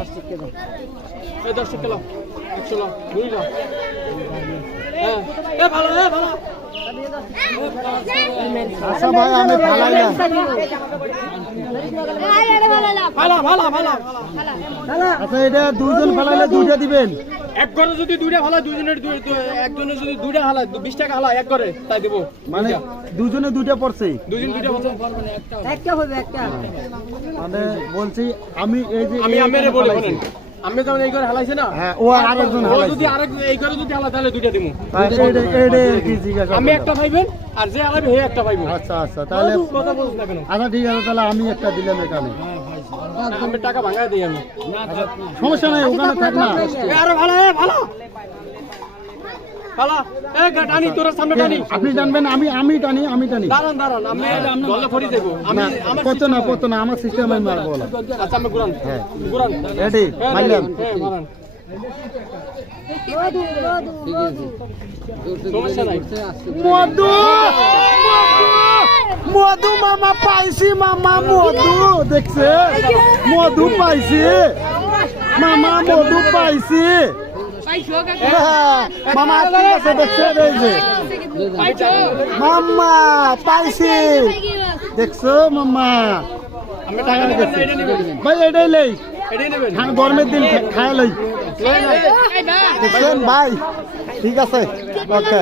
এই 10 টাকা লাও 100 লাও 2 লাও হ্যাঁ এ ভালো ভালো আচ্ছা ভাই আমি ফালাইলাম আচ্ছা এটা দুইজন ফালাইলে দুইটা দিবেন এক ঘরে যদি দুইটা হালা দুইজনের একজনের যদি দুইটা হালা 20 টাকা হালা এক ঘরে তাই দেব মানে দুইজনে দুইটা পড়ছে দুইজন দুইটা বছর পারবে না একটা হবে একটা মানে বলছি আমি এই যে আমি আমেরে বলে বলেন আমি যখন এই ঘরে হালাইছে না হ্যাঁ ও আরেকজন ও হালাইছে যদি আরেক এই ঘরে যদি হালা তাহলে দুইটা দিমু এইটা কি জিজ্ঞাসা আমি একটা পাইবেন আর যে হালাবে হে একটা পাইবো আচ্ছা আচ্ছা তাহলে কথা বলছ না কেন আচ্ছা ঠিক আছে তাহলে আমি একটা দিলাম এখানে আমি টাকা ভাঙায় দেই আমি সমস্যা নাই ওখানে থাক না আরে ভালো ভালো ভালো এ টানি তোর সামনে টানি আপনি জানবেন আমি টানি দাঁড়ান আমি গলে ফরি দেব আমি আমার কত না আমার সিস্টেমে মারবো বলা আচ্ছা আমি গুরান হ্যাঁ গুরান রেডি মারলাম হ্যাঁ মারান সমস্যা নাই মধু মধু মামা পাইছি মামা মধু দেখছে মধু পাইছি মামা মধু পাইছি মামা ঠিক আছে দেখছে এই যে মামা পাইছি দেখছো মামা আমি টাকা নেবেন না এটা নেবেন ভাই এটাই লই এটাই নেবেন গরমের দিন খায় লই দেখছেন ভাই ঠিক আছে ওকে